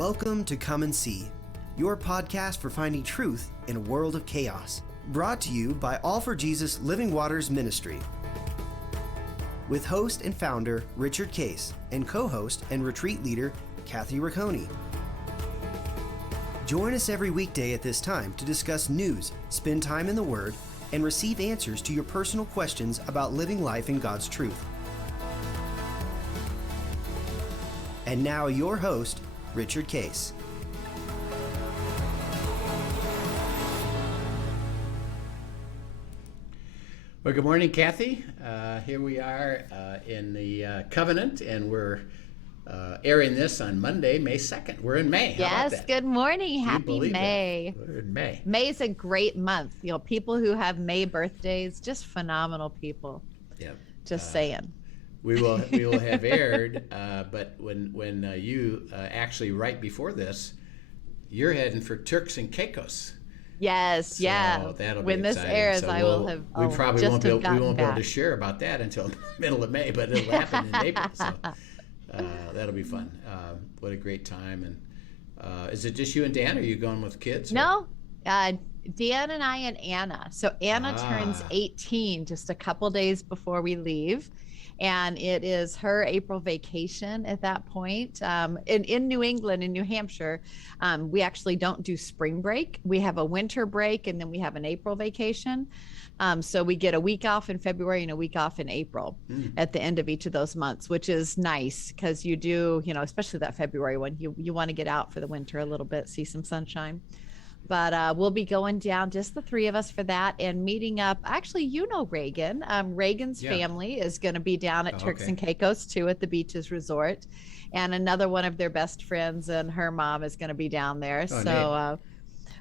Welcome to Come and See, your podcast for finding truth in a world of chaos. Brought to you by All for Jesus Living Waters Ministry. With host and founder Richard Case and co-host and retreat leader Kathy Ricconi. Join us every weekday at this time to discuss news, spend time in the Word, and receive answers to your personal questions about living life in God's truth. And now your host, Richard Case. Well, good morning, Kathy. Here we are in the Covenant, and we're airing this on Monday, May 2nd. We're in May. How about that? Good morning. Happy May. We're in May. May's a great month. You know, people who have May birthdays, just phenomenal people. Yep. Just saying. We will have aired, but when you actually right before this, you're heading for Turks and Caicos. Yes, so that'll be when this exciting. airs, So I will have. We probably won't be able back. to share about that until middle of May, but it'll happen in April. So that'll be fun. What a great time! And is it just you and Dan? Or are you going with kids? No, Dan and I and Anna. So Anna turns 18 just a couple days before we leave. And it is her April vacation at that point. In New England, in New Hampshire, we actually don't do spring break. We have a winter break, and then we have an April vacation. So we get a week off in February and a week off in April at the end of each of those months, which is nice because you do, especially that February one, you want to get out for the winter a little bit, see some sunshine. But we'll be going down, just the three of us for that, and meeting up. Actually, Reagan. Reagan's family is going to be down at Turks and Caicos too, at the Beaches Resort, and another one of their best friends and her mom is going to be down there.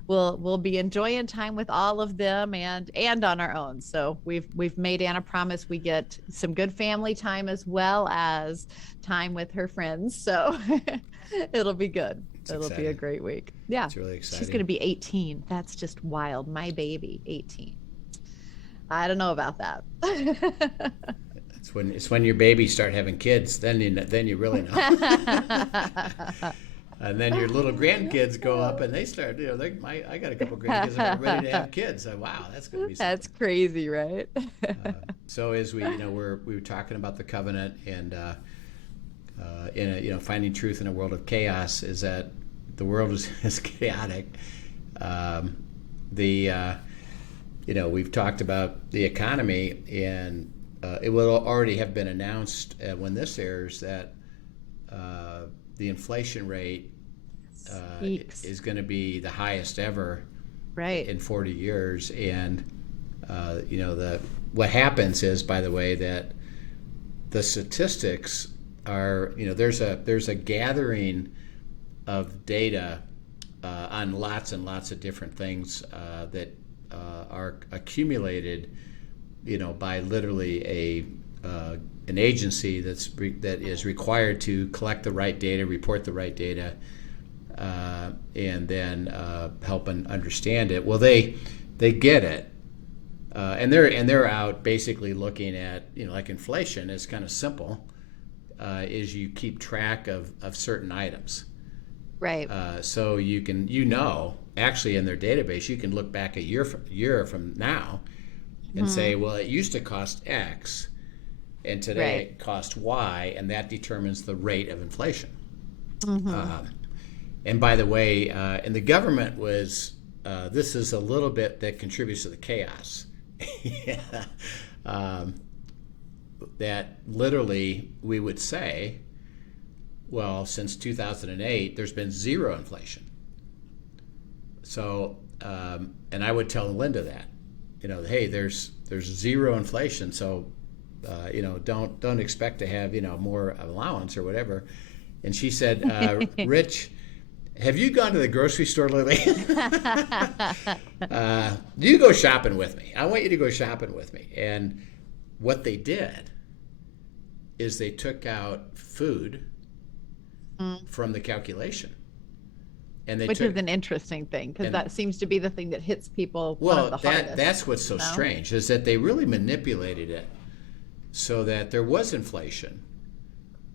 We'll be enjoying time with all of them and on our own. So we've made Anna promise we get some good family time as well as time with her friends. So it'll be good. It'll be a great week. Yeah. It's really exciting. She's going to be 18. That's just wild. My baby, 18. I don't know about that. It's when your babies start having kids, then you really know. And then your little grandkids go up and they start, I got a couple grandkids that are ready to have kids. So, wow, that's going to be something. That's crazy, right? So as we were talking about the covenant and finding truth in a world of chaos, is that the world is chaotic. We've talked about the economy, and it will already have been announced when this airs that the inflation rate is going to be the highest ever, in 40 years. And what happens is, by the way, that the statistics are, there's a gathering of data on lots and lots of different things that are accumulated, by literally an agency that is required to collect the right data, report the right data, and then help and understand it. Well, they get it, and they're out basically looking at, like inflation is kind of simple. Is you keep track of certain items. Right. So you can, actually in their database, you can look back a year from now and say, well, it used to cost X, and today it costs Y, and that determines the rate of inflation. And by the way, and the government was, this is a little bit that contributes to the chaos. That literally we would say, well, since 2008, there's been zero inflation. So, and I would tell Linda that, hey, there's zero inflation. So, don't expect to have, more allowance or whatever. And she said, Rich, have you gone to the grocery store lately? You go shopping with me. I want you to go shopping with me. And what they did is they took out food from the calculation. And Which is an interesting thing, because that seems to be the thing that hits people the hardest. That's what's so strange, is that they really manipulated it so that there was inflation,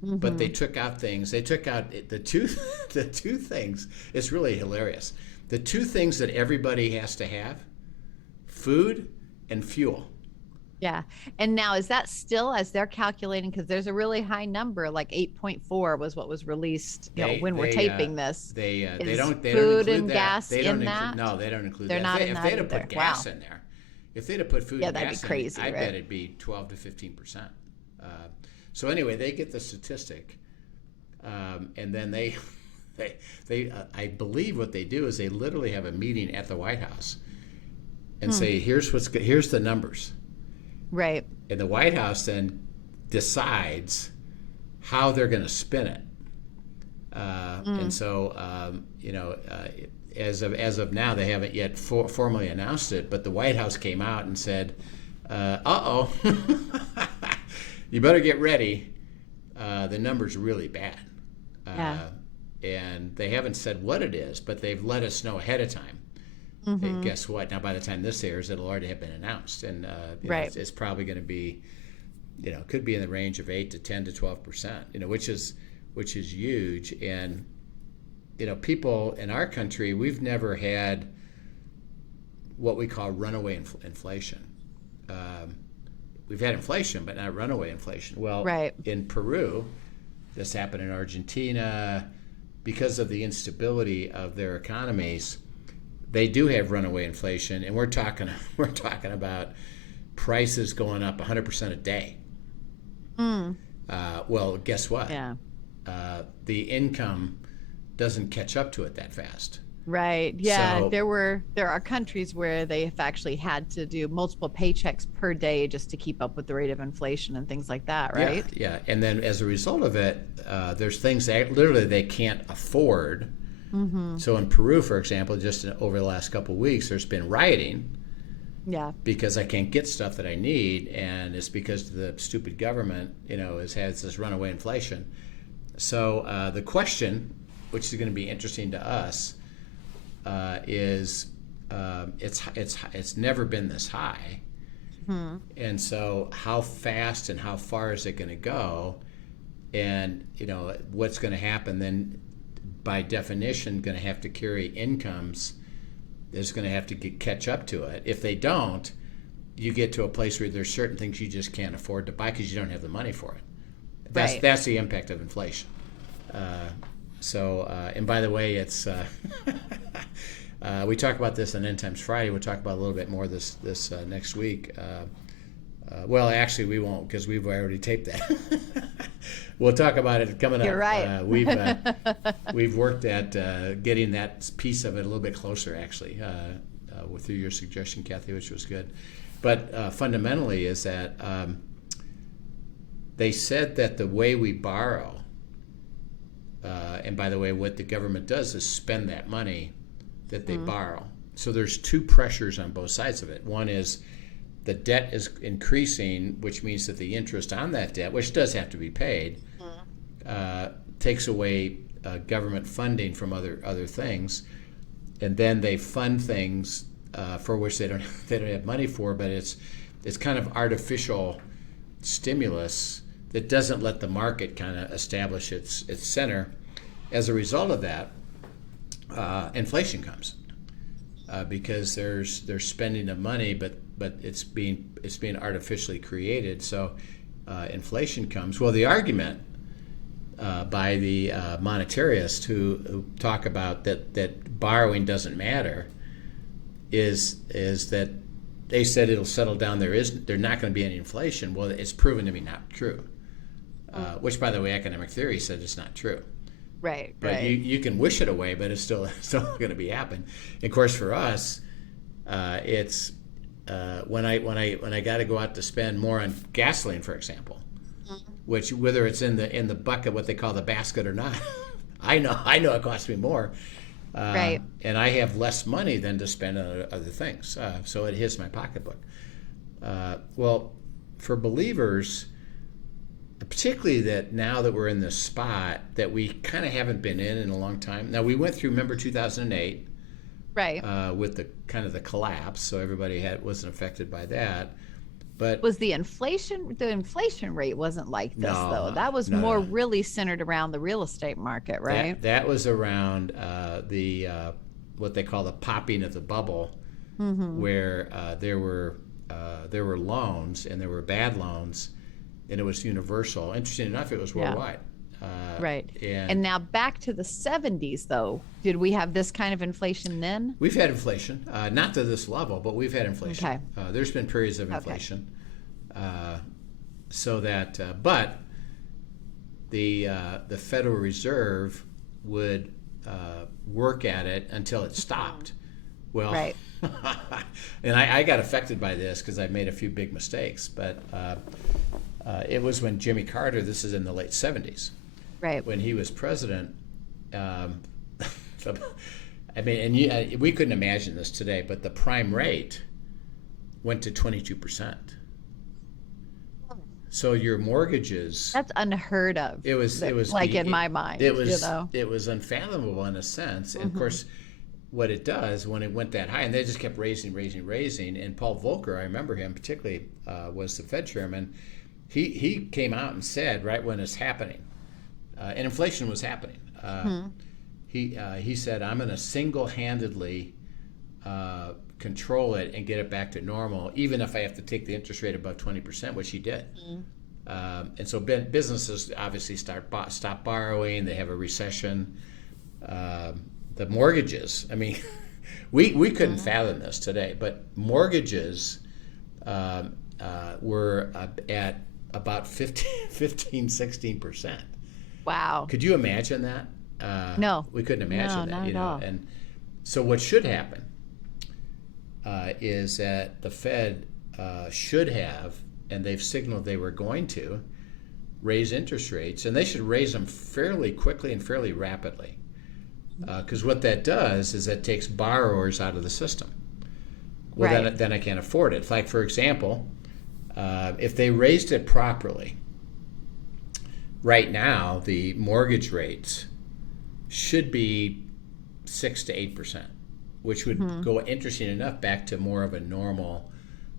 but they took out things. They took out the two the two things. It's really hilarious. The two things that everybody has to have: food and fuel. Yeah. And now is that still as they're calculating, because there's a really high number, like 8.4 was what was released, when we're taping this. They Is don't food include and that. gas They don't in include, that? no, they don't include They're that. not If in they that had to put either. gas Wow. in there, if they'd have put food Yeah, and that'd gas be crazy, in it, I right? bet it'd be 12 to 15%. So anyway, they get the statistic, and then they I believe what they do is they literally have a meeting at the White House and say, here's the numbers. Right. And the White House then decides how they're going to spin it. And so, as of now, they haven't yet formally announced it, but the White House came out and said, uh-oh, you better get ready. The number's really bad. And they haven't said what it is, but they've let us know ahead of time. Hey, guess what? Now, by the time this airs, it'll already have been announced, and right. it's probably going to be, could be in the range of 8 to 10 to 12%. Which is huge. And people in our country, we've never had what we call runaway inflation. We've had inflation, but not runaway inflation. Well, right. In Peru, this happened in Argentina, because of the instability of their economies. They do have runaway inflation, and we're talking about prices going up 100% a day. Well, guess what? Yeah. The income doesn't catch up to it that fast. Right. Yeah. So, there are countries where they have actually had to do multiple paychecks per day just to keep up with the rate of inflation and things like that. Right. Yeah. And then as a result of it, there's things that literally they can't afford. So in Peru, for example, just over the last couple of weeks, there's been rioting. Yeah. Because I can't get stuff that I need, and it's because the stupid government, has this runaway inflation. So the question, which is going to be interesting to us, is it's never been this high, and so how fast and how far is it going to go, and what's going to happen then? By definition, going to have to carry incomes. Is going to have to catch up to it. If they don't, you get to a place where there's certain things you just can't afford to buy because you don't have the money for it. That's the impact of inflation. And by the way, it's we talk about this on End Times Friday. We'll talk about a little bit more this next week. Well, actually, we won't because we've already taped that. We'll talk about it coming up. You're right. We've worked at getting that piece of it a little bit closer, actually, through your suggestion, Kathy, which was good. But fundamentally is that they said that the way we borrow, and by the way, what the government does is spend that money that they borrow. So there's two pressures on both sides of it. One is the debt is increasing, which means that the interest on that debt, which does have to be paid, takes away government funding from other things, and then they fund things for which they don't have money for. But it's kind of artificial stimulus that doesn't let the market kind of establish its center. As a result of that, inflation comes because there's spending of money, but it's being artificially created. So inflation comes. Well, the argument by the monetarists who talk about that borrowing doesn't matter is that they said it'll settle down. There's not going to be any inflation. Well, it's proven to be not true. Which, by the way, economic theory said it's not true. Right. But right. you can wish it away, but it's still going to be happen. And of course, for us, it's when I got to go out to spend more on gasoline, for example, which whether it's in the bucket, what they call the basket, or not, I know it costs me more, right? And I have less money than to spend on other things, so it hits my pocketbook. Well, for believers, particularly that now that we're in this spot that we kind of haven't been in a long time. Now we went through, remember 2008. Right. With the kind of the collapse, so everybody wasn't affected by that. But Was the inflation rate wasn't like this though. That was no, more no. really centered around the real estate market, right? That was around the what they call the popping of the bubble, where there were loans and there were bad loans, and it was universal. Interesting enough, it was worldwide. Right. And now back to the 70s, though. Did we have this kind of inflation then? We've had inflation, not to this level, but we've had inflation. Okay. There's been periods of inflation. So that, but the Federal Reserve would work at it until it stopped. Well, right. And I got affected by this because I made a few big mistakes, but it was when Jimmy Carter, this is in the late 70s, right, when he was president. I mean, and we couldn't imagine this today, but the prime rate went to 22%. So your mortgages, that's unheard of. It was like in my mind. It was unfathomable in a sense. And of course, what it does when it went that high, and they just kept raising. And Paul Volcker, I remember him particularly, was the Fed chairman. He came out and said right when it's happening, and inflation was happening. He said, "I'm going to single-handedly control it and get it back to normal, even if I have to take the interest rate above 20%," which he did. And so businesses obviously stop borrowing. They have a recession. The mortgages, I mean, we couldn't fathom this today, but mortgages were at about 16%. Wow. Could you imagine that? No. We couldn't imagine that. Not at all. And so what should happen is that the Fed should have, and they've signaled they were going to, raise interest rates, and they should raise them fairly quickly and fairly rapidly. Because what that does is that takes borrowers out of the system. Well, right. then I can't afford it. Like, for example, if they raised it properly, right now the mortgage rates should be 6 to 8%, which would go, interesting enough, back to more of a normal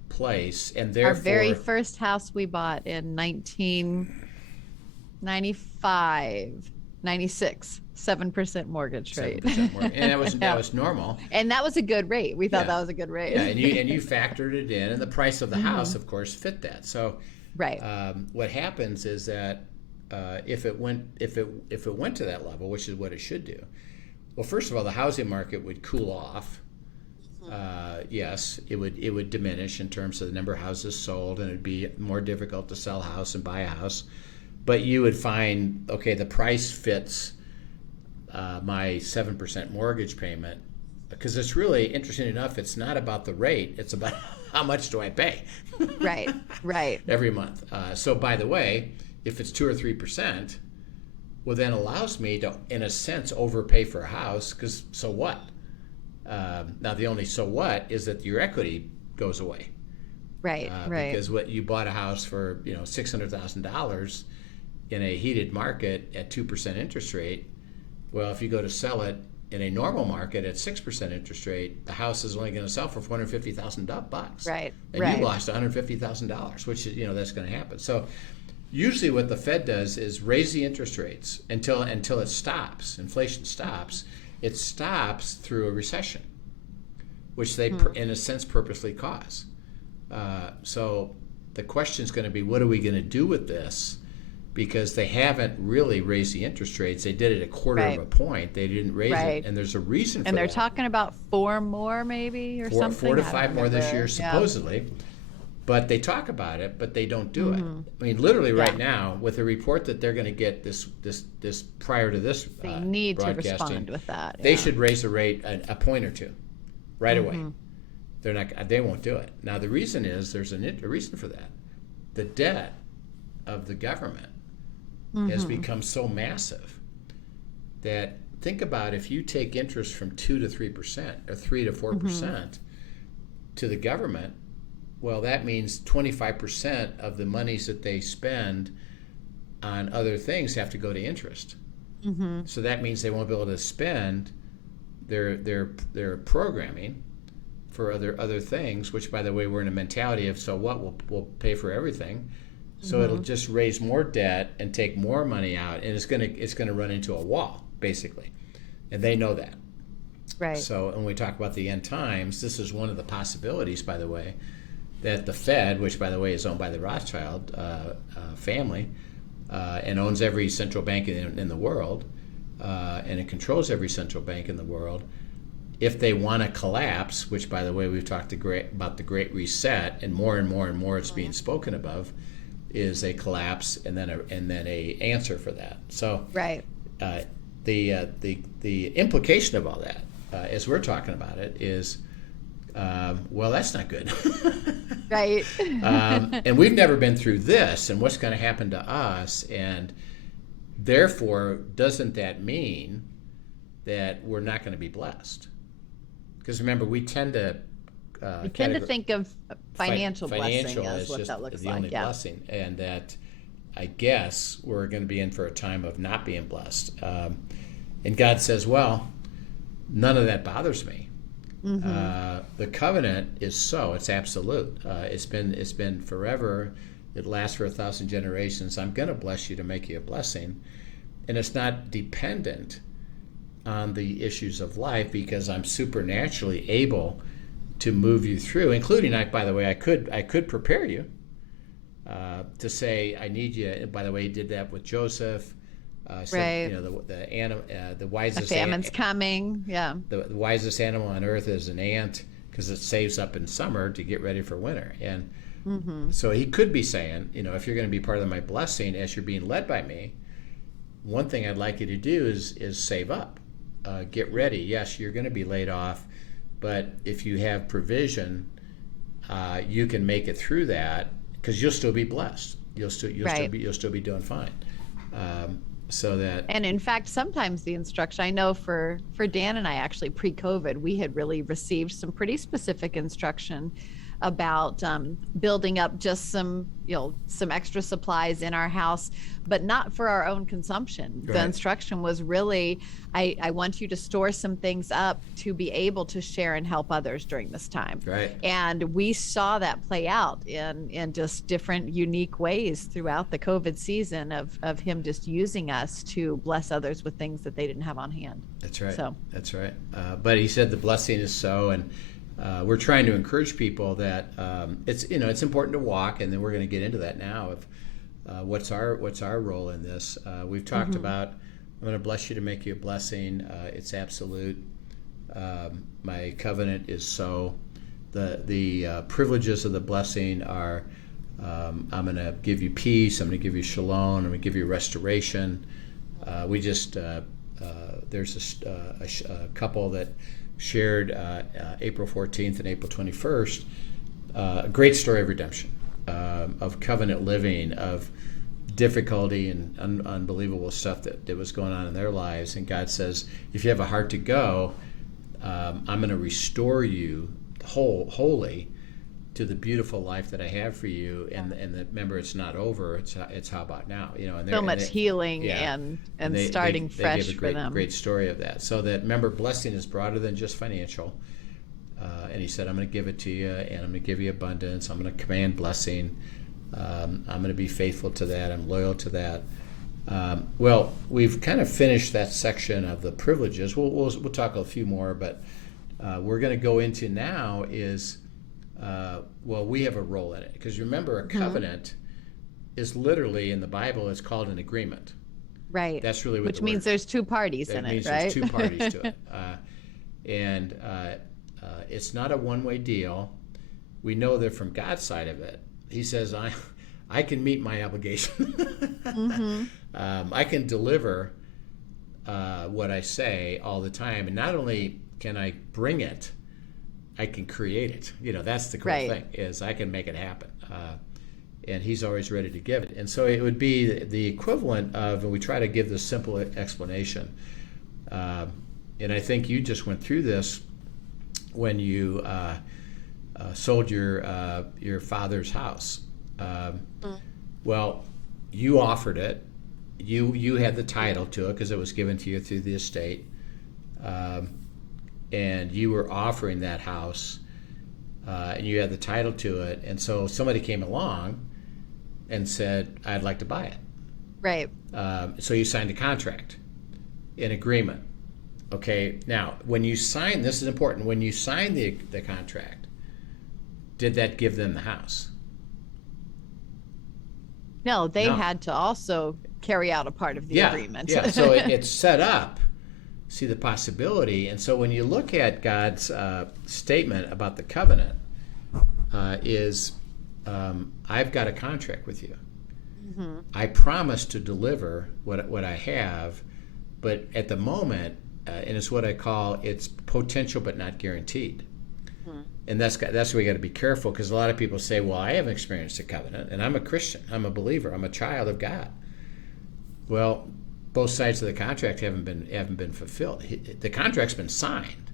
place. And therefore, our very first house we bought in 1995, 96, 7% mortgage rate. 7% mortgage. And that was normal. And that was a good rate. We thought that was a good rate. Yeah, and you factored it in, and the price of the house, of course, fit that. So, right. What happens is that if it went to that level, which is what it should do, well, first of all, the housing market would cool off. Yes, it would diminish in terms of the number of houses sold, and it'd be more difficult to sell a house and buy a house. But you would find, okay, the price fits my 7% mortgage payment, because it's really, interesting enough, it's not about the rate, it's about how much do I pay. Right. Every month. So by the way, if it's 2 or 3%, well, then allows me to, in a sense, overpay for a house, because so what? Now, the only so what is that your equity goes away. Right. Because what you bought a house for, $600,000 in a heated market at 2% interest rate. Well, if you go to sell it in a normal market at 6% interest rate, the house is only going to sell for $450,000. Right. And you lost $150,000, which is, that's going to happen. So usually what the Fed does is raise the interest rates until it stops, inflation stops. It stops through a recession, which they, in a sense, purposely cause. So the question is going to be, what are we going to do with this? Because they haven't really raised the interest rates. They did it a quarter of a point. They didn't raise it, and there's a reason for that. And they're talking about 4 more maybe or something? 4 to 5 more this year, supposedly. But they talk about it, but they don't do it. I mean, literally right now, with a report that they're going to get this prior to this they need to broadcasting, respond with that. They should raise the rate a point or two right away. They're not. They won't do it. Now, the reason is there's a reason for that. The debt of the government has become so massive that, think about, if you take interest from 2 to 3% or 3 to 4% to the government, well, that means 25% of the monies that they spend on other things have to go to interest. So that means they won't be able to spend their programming for other things, which, by the way, we're in a mentality of, so what, we'll pay for everything. So it'll just raise more debt and take more money out, and it's gonna run into a wall, basically. And they know that. Right. So when we talk about the end times, this is one of the possibilities, by the way, that the Fed, which, by the way, is owned by the Rothschild family, and owns every central bank in the world, and it controls every central bank in the world, if they want to collapse, which, by the way, we've talked about the Great Reset, and more it's being spoken above, is a collapse and then a answer for that. So right. The implication of all that, as we're talking about it, is well, that's not good. Right. And we've never been through this, and what's going to happen to us, and therefore, doesn't that mean that we're not going to be blessed? Because remember, we tend to think of financial blessing as what just that looks the like. only blessing, and that I guess we're going to be in for a time of not being blessed. And God says, well, none of that bothers me. The covenant is it's absolute. It's been forever. It lasts for 1,000 generations. I'm going to bless you to make you a blessing, and it's not dependent on the issues of life, because I'm supernaturally able to move you through, including, by the way, I could prepare you to say, I need you. And by the way, he did that with Joseph. Said, right. The wisest. The famine's coming. Yeah. The wisest animal on earth is an ant, because it saves up in summer to get ready for winter. And so he could be saying, if you're going to be part of my blessing as you're being led by me, one thing I'd like you to do is save up, get ready. Yes, you're going to be laid off, but if you have provision, you can make it through that, because you'll still be blessed. You'll still be doing fine. And in fact, sometimes the instruction, I know for Dan and I, actually pre-COVID, we had really received some pretty specific instruction about building up just some extra supplies in our house, but not for our own consumption. Right. The instruction was really, I want you to store some things up to be able to share and help others during this time. Right. And we saw that play out in just different unique ways throughout the COVID season of him just using us to bless others with things that they didn't have on hand. That's right. So that's right. But he said the blessing is so, and we're trying to encourage people that it's important to walk, and then we're going to get into that now of what's our role in this. We've talked about, I'm going to bless you to make you a blessing. It's absolute. My covenant is so. The privileges of the blessing are, I'm going to give you peace. I'm going to give you shalom. I'm going to give you restoration. There's a couple that shared April 14th and April 21st, a great story of redemption, of covenant living, of difficulty and unbelievable stuff that was going on in their lives. And God says, if you have a heart to go, I'm going to restore you wholly to the beautiful life that I have for you. And remember, it's not over. It's how about now? And so much healing and starting fresh for them. Great story of that. So that, remember, blessing is broader than just financial. And he said, I'm going to give it to you, and I'm going to give you abundance. I'm going to command blessing. I'm going to be faithful to that. I'm loyal to that. Well, we've kind of finished that section of the privileges. We'll talk a few more, but we're going to go into now is, we have a role in it. Because remember, a covenant is literally, in the Bible, it's called an agreement. Right. That's really what Which means there's two parties in it, right? There's two parties to it. And it's not a one-way deal. We know that from God's side of it. He says, I can meet my obligation. I can deliver what I say all the time. And not only can I bring it, I can create it. That's the cool thing, is I can make it happen. And he's always ready to give it. And so it would be the equivalent of, and we try to give this simple explanation. And I think you just went through this when you sold your father's house. Well, you offered it. You had the title to it because it was given to you through the estate. And you were offering that house and you had the title to it, and so somebody came along and said, I'd like to buy it. Right. So you signed a contract, an agreement. Okay, now, when you sign, this is important, when you sign the contract, did that give them the house? No, they No. had to also carry out a part of the agreement. Yeah, so it's set up, see the possibility. And so when you look at God's statement about the covenant, I've got a contract with you. Mm-hmm. I promise to deliver what I have, but at the moment, and it's what I call, it's potential but not guaranteed. Mm-hmm. And that's where we got to be careful, because a lot of people say, well, I haven't experienced a covenant, and I'm a Christian, I'm a believer, I'm a child of God. Well, both sides of the contract haven't been fulfilled. The contract's been signed,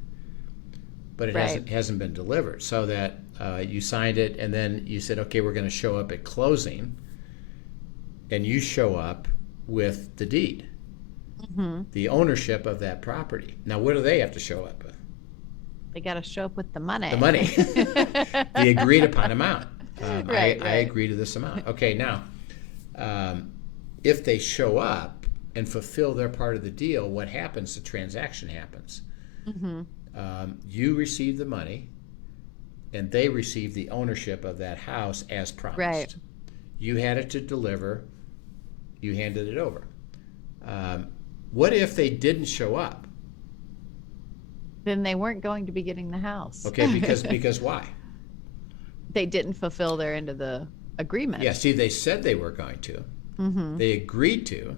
but it hasn't been delivered. So that you signed it, and then you said, okay, we're going to show up at closing, and you show up with the deed, mm-hmm. the ownership of that property. Now, what do they have to show up with? They got to show up with the money. The money, the agreed upon amount. I agree to this amount. Okay, now, if they show up and fulfill their part of the deal, what happens? The transaction happens. Mm-hmm. You receive the money, and they receive the ownership of that house as promised. Right. You had it to deliver. You handed it over. What if they didn't show up? Then they weren't going to be getting the house. Okay, because why? They didn't fulfill their end of the agreement. Yeah, see, they said they were going to. Mm-hmm. They agreed to,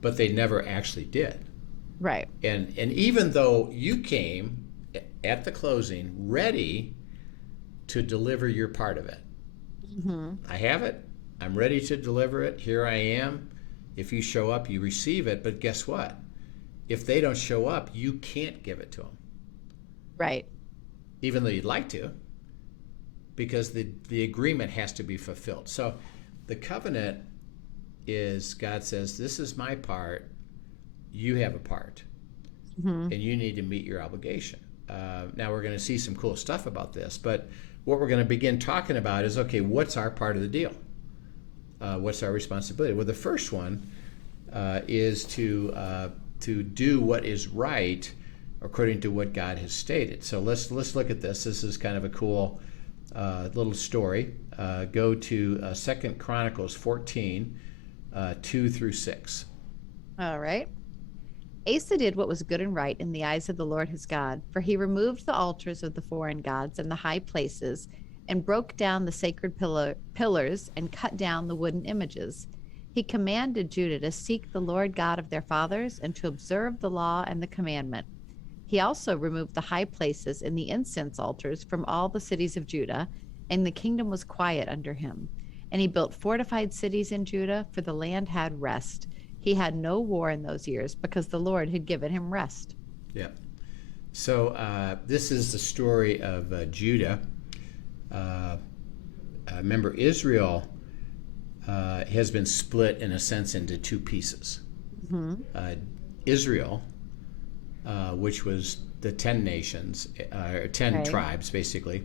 but they never actually did. Right. And even though you came at the closing ready to deliver your part of it, mm-hmm. I have it. I'm ready to deliver it. Here I am. If you show up, you receive it. But guess what? If they don't show up, you can't give it to them. Right. Even though you'd like to, because the agreement has to be fulfilled. So the covenant is, God says, this is my part, you have a part, mm-hmm. and you need to meet your obligation. Now we're going to see some cool stuff about this, but what we're going to begin talking about is, okay, what's our part of the deal? What's our responsibility? Well, the first one is to do what is right according to what God has stated. So let's look at this. This is kind of a cool little story. Go to 2 Chronicles 14, 2 through 6. All right. Asa did what was good and right in the eyes of the Lord his God, for he removed the altars of the foreign gods and the high places, and broke down the sacred pillars and cut down the wooden images. He commanded Judah to seek the Lord God of their fathers and to observe the law and the commandment. He also removed the high places and the incense altars from all the cities of Judah, and the kingdom was quiet under him. And he built fortified cities in Judah, for the land had rest. He had no war in those years because the Lord had given him rest. Yeah. So this is the story of Judah. Remember, Israel has been split, in a sense, into two pieces. Mm-hmm. Israel, which was the 10 nations, or 10 tribes, basically.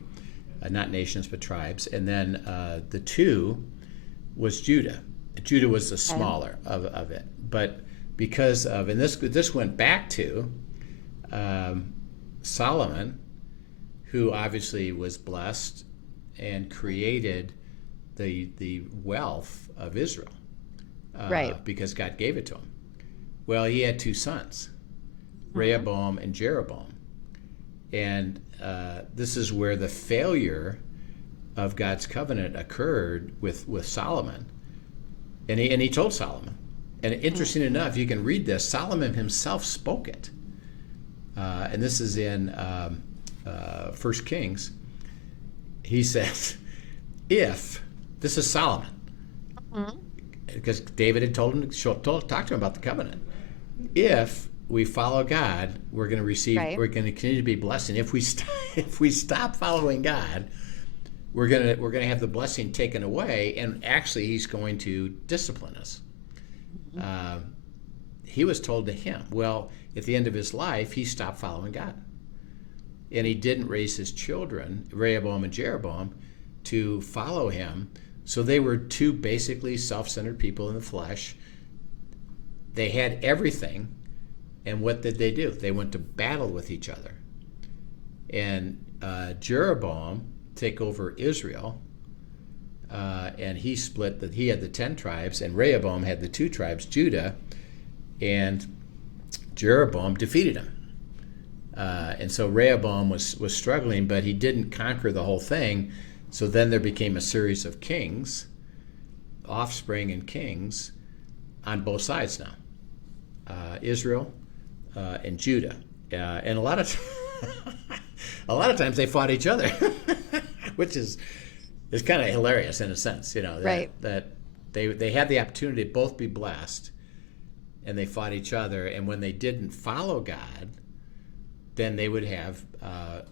Not nations, but tribes. And then the two was Judah. Judah was the smaller of it. But because of, and this went back to Solomon, who obviously was blessed and created the wealth of Israel, because God gave it to him. Well, he had two sons, Rehoboam and Jeroboam, and this is where the failure of God's covenant occurred with Solomon, and he told Solomon, and interesting enough, you can read this. Solomon himself spoke it, and this is in 1 Kings. He says, if this is Solomon, because David had talked to him about the covenant. If we follow God, we're going to receive. We're going to continue to be blessed. And if we stop following God, we're going to have the blessing taken away. And actually, He's going to discipline us. He was told to him. Well, at the end of his life, he stopped following God. and he didn't raise his children, Rehoboam and Jeroboam, to follow him. So they were two basically self-centered people in the flesh. They had everything, and what did they do? They went to battle with each other. And Jeroboam take over Israel, and he split that. He had the 10 tribes, and Rehoboam had the 2 tribes, Judah, and Jeroboam defeated him. And so Rehoboam was struggling, but he didn't conquer the whole thing. So then there became a series of kings, offspring and kings, on both sides now, Israel and Judah, and a lot of times they fought each other, which is kind of hilarious in a sense, that they had the opportunity to both be blessed, and they fought each other. And when they didn't follow God, then they would have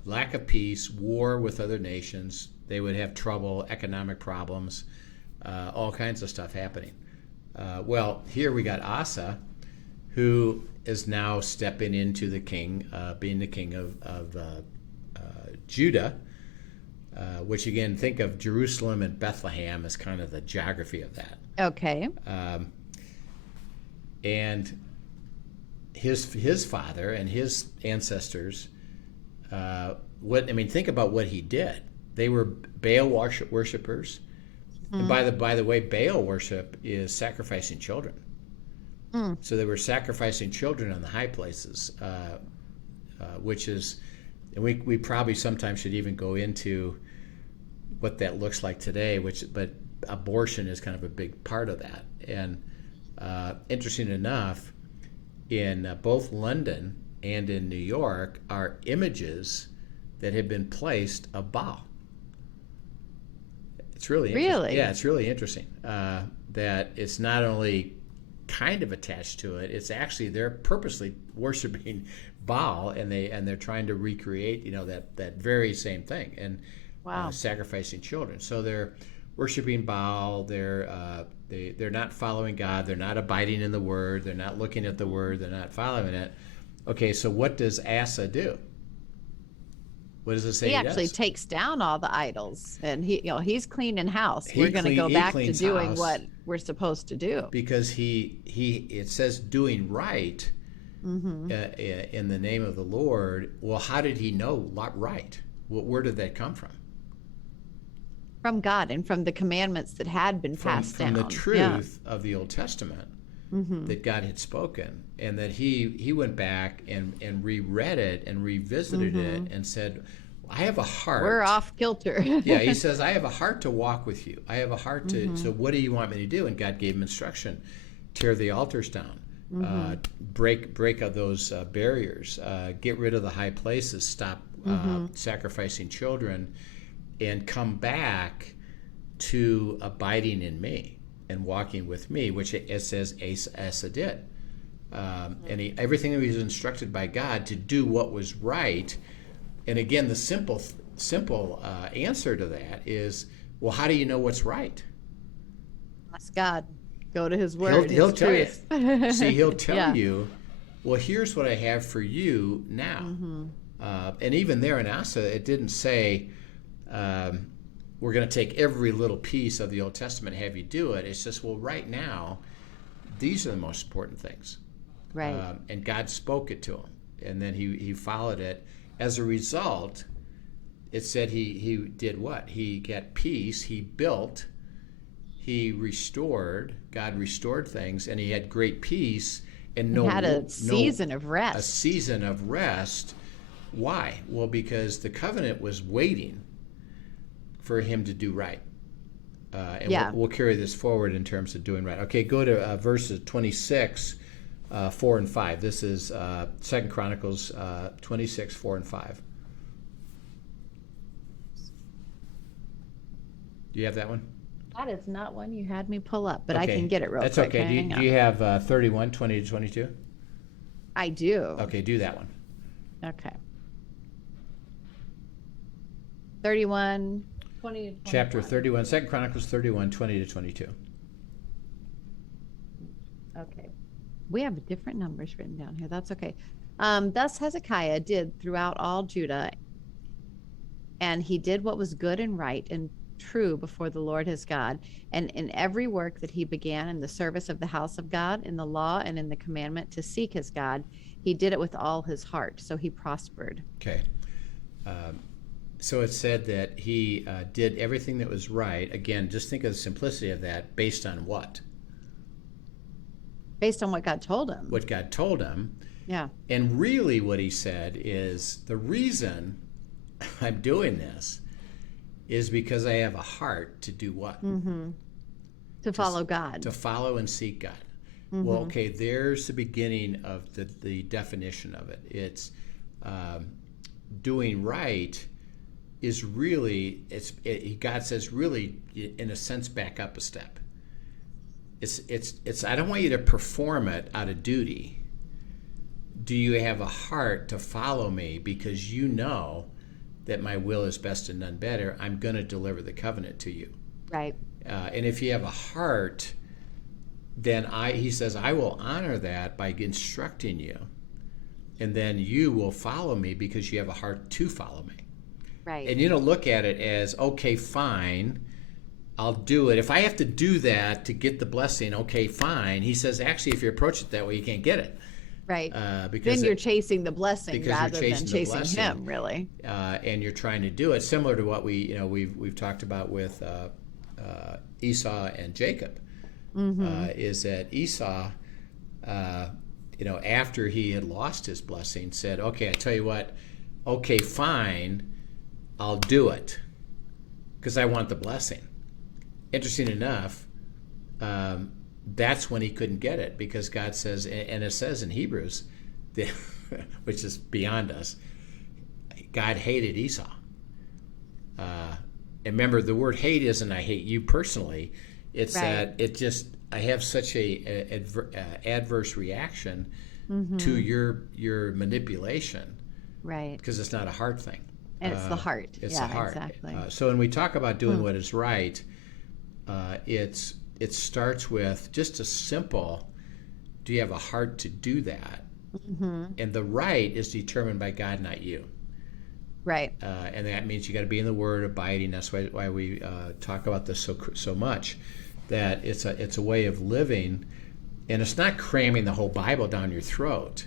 lack of peace, war with other nations. They would have trouble, economic problems, all kinds of stuff happening. Well, here we got Asa, who is now stepping into the king, being the king of Judah, which again, think of Jerusalem and Bethlehem as kind of the geography of that. Okay. And his father and his ancestors, think about what he did. They were Baal worshipers. And by the way, Baal worship is sacrificing children. So they were sacrificing children on the high places, which is, and we probably sometimes should even go into what that looks like today. But abortion is kind of a big part of that. And interesting enough, in both London and in New York are images that have been placed of Baal. It's really interesting. Yeah, it's really interesting that it's not only kind of attached to it; it's actually they're purposely worshiping Baal, and they're trying to recreate that very same thing, and sacrificing children. So they're worshiping Baal. They're not following God. They're not abiding in the Word. They're not looking at the Word. They're not following it. Okay, so what does Asa do? What does it say? He actually takes down all the idols, and he's cleaning house. We're going to go back to doing what we're supposed to do, because it says doing right in the name of the Lord. Well, how did he know right? Where did that come from? From God and from the commandments that had been passed down. From the truth of the Old Testament that God had spoken, and that he went back and reread it and revisited it and said, I have a heart. We're off kilter. Yeah, he says, I have a heart to walk with you. I have a heart to, so what do you want me to do? And God gave him instruction. Tear the altars down. Break up those barriers. Get rid of the high places. Stop sacrificing children. And come back to abiding in me and walking with me, which it says Asa did. And everything that he was instructed by God to do what was right. And again, the simple answer to that is, well, how do you know what's right? Ask God. Go to his word. He'll tell you. See, he'll tell you, well, here's what I have for you now. And even there in Asa, it didn't say, we're going to take every little piece of the Old Testament and have you do it. It's just, well, right now, these are the most important things. Right. And God spoke it to him, and then he followed it. As a result, it said he did what? He got peace, he built, he restored, God restored things, and he had great peace. And he had a season of rest. A season of rest. Why? Well, because the covenant was waiting for him to do right. And we'll carry this forward in terms of doing right. Okay, go to verses 26, 4 and 5. This is 2 Chronicles 26, 4 and 5. Do you have that one? That is not one you had me pull up, but okay. I can get it real quick. That's okay. Do you have 31, 20 to 22? I do. Okay, do that one. Okay. 31, 20 to 21. Chapter 31, 2 Chronicles 31, 20 to 22. Okay. We have different numbers written down here. That's okay. Thus Hezekiah did throughout all Judah and he did what was good and right and true before the Lord his God. And in every work that he began in the service of the house of God, in the law and in the commandment to seek his God, he did it with all his heart. So he prospered. Okay. So it said that he did everything that was right. Again, just think of the simplicity of that. Based on what? Based on what God told him. What God told him. Yeah. And really what he said is, the reason I'm doing this is because I have a heart to do what? Mm-hmm. To follow God. To follow and seek God. Mm-hmm. Well, okay, there's the beginning of the definition of it. It's doing right is really, God says, really, in a sense, back up a step. It's I don't want you to perform it out of duty. Do you have a heart to follow me because you know that my will is best and none better? I'm going to deliver the covenant to you. Right. And if you have a heart, then he says, I will honor that by instructing you. And then you will follow me because you have a heart to follow me. Right. And you don't look at it as, okay, fine, I'll do it. If I have to do that to get the blessing, okay, fine. He says, actually, if you approach it that way, you can't get it. Right. Because then you're chasing the blessing rather than chasing blessing, him, really. And you're trying to do it similar to what we've talked about with Esau and Jacob. Mm-hmm. Is that Esau, after he had lost his blessing, said, okay, I tell you what, okay, fine, I'll do it because I want the blessing. Interesting enough, that's when he couldn't get it, because God says, and it says in Hebrews, which is beyond us, God hated Esau. And remember, the word hate isn't I hate you personally. It's right. That I have such a adverse reaction mm-hmm. to your manipulation. Right. Because it's not a heart thing. And it's the heart. It's the heart. Exactly. So when we talk about doing what is right, it starts with just a simple, do you have a heart to do that? Mm-hmm. And the right is determined by God, not you. Right. And that means you got to be in the Word, abiding. That's why we talk about this so much, that it's a way of living, and it's not cramming the whole Bible down your throat.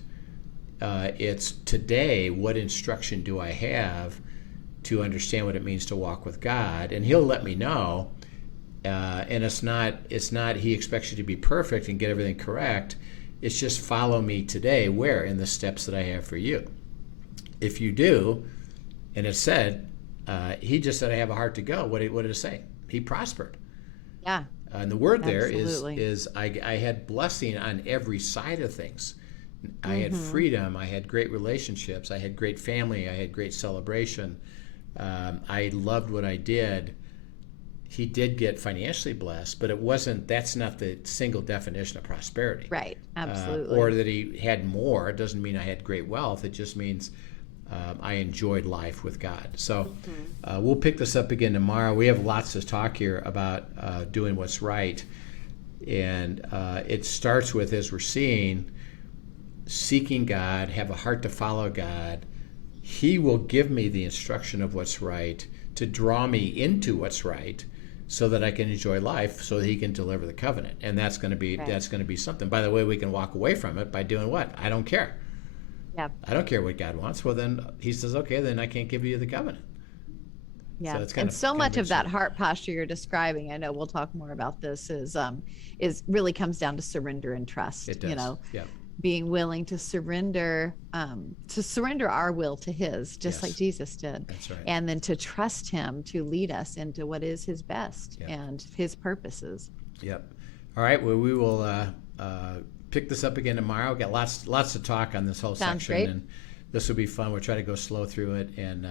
It's today, what instruction do I have to understand what it means to walk with God? And He'll let me know. And it's not He expects you to be perfect and get everything correct. It's just follow me today. Where? In the steps that I have for you. If you do, and it said, He just said, I have a heart to go. What did it say? He prospered. Yeah. And the word there Absolutely. is I had blessing on every side of things. I mm-hmm. had freedom. I had great relationships. I had great family. I had great celebration. I loved what I did. He did get financially blessed, but that's not the single definition of prosperity. Right, absolutely. Or that he had more. It doesn't mean I had great wealth. It just means I enjoyed life with God. So mm-hmm. We'll pick this up again tomorrow. We have lots to talk here about doing what's right. And it starts with, as we're seeing, seeking God, have a heart to follow God. He will give me the instruction of what's right to draw me into what's right, so that I can enjoy life, so that He can deliver the covenant. And that's going to be something. By the way, we can walk away from it by doing what? I don't care. Yeah. I don't care what God wants. Well, then He says, okay, then I can't give you the covenant. Yeah. So much of that heart posture you're describing, I know we'll talk more about this, is really comes down to surrender and trust. It does. Yeah. Being willing to surrender our will to His, just like Jesus did. That's right. And then to trust Him to lead us into what is His best and His purposes. Yep. All right. Well, we will pick this up again tomorrow. We've got lots to talk on this whole Sounds section. Great. And this will be fun. We'll try to go slow through it, and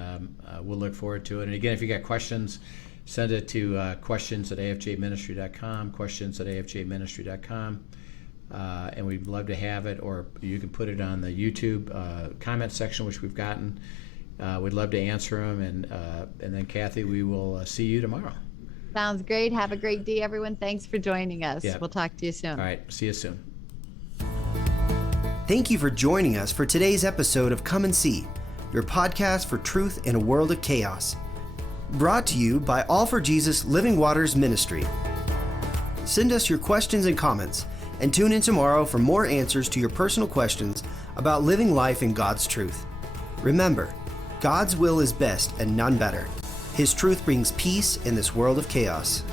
we'll look forward to it. And again, if you got questions, send it to questions@afjministry.com, questions@afjministry.com. And we'd love to have it, or you can put it on the YouTube comment section, which we've gotten. We'd love to answer them, and then Kathy, we will see you tomorrow. Sounds great. Have a great day, everyone. Thanks for joining us. Yeah. We'll talk to you soon. All right. See you soon. Thank you for joining us for today's episode of Come and See, your podcast for truth in a world of chaos. Brought to you by All for Jesus Living Waters Ministry. Send us your questions and comments, and tune in tomorrow for more answers to your personal questions about living life in God's truth. Remember, God's will is best and none better. His truth brings peace in this world of chaos.